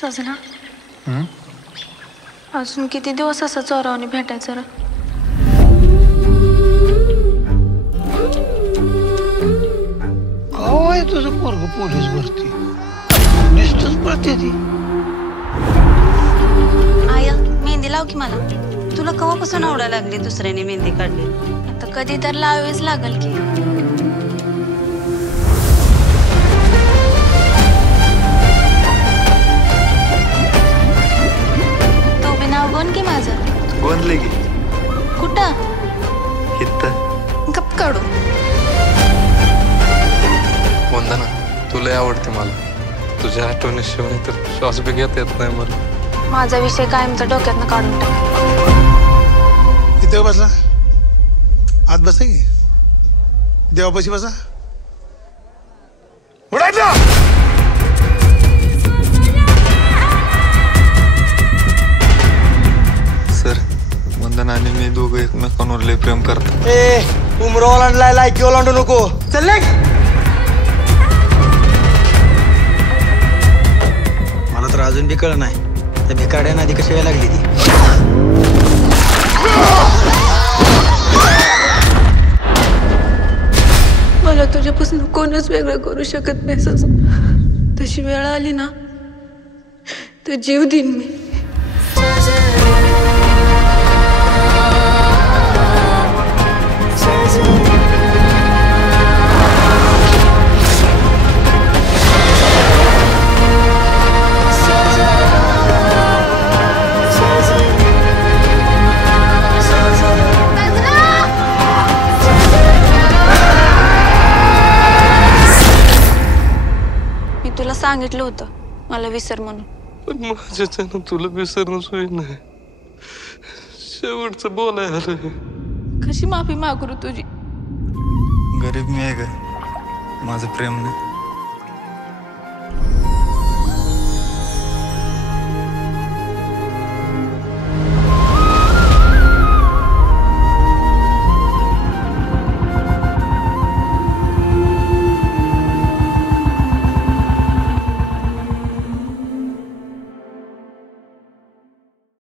सजना अजून किती दिवस असं चोरावणी भेटायचं रे? काय तुझं पोरग पोलीस भरती नुसतंच पळते ती. आया मेहंदी लाव की मला. तुला केव्हापासून आवडायला लागली दुसऱ्याने मेहंदी काढली? आता कधी तर लावावीच लागल की. तू बी नाव गोन की माझं? गोंदले की. कुठं? इथं. गप काढू. वंदना तुला आवडते मला. तुझ्या आठवणीशिवाय तर श्वास बी घेता येत नाही मला. माझा विषय कायमचा डोक्यातनं काढून टाक. इथे बसला आत बसा की देवापाशी बसा. उडायचं सर वंदना आणि मी दोघं एकमेकांवर लय प्रेम करतो. उमरा ओलांडलाय लायकी ओलांडू नको. चल मला तर अजून बी कळ नाही त्या भिकाड्यानं आधी कशी लागली ती. मला तुझ्यापासून कोणच वेगळं करू शकत नाही सजना. तशी वेळ आली ना तर जीव देईन मी. मी तुला सांगितलं होतं मला विसर म्हणून. पण माझ्याच्यानं तुला विसरणं सोय नाही. शेवटचं बोलाय आलं. कशी माफी मागू तुझी? गरीब मी आहे का माझं प्रेम नाही.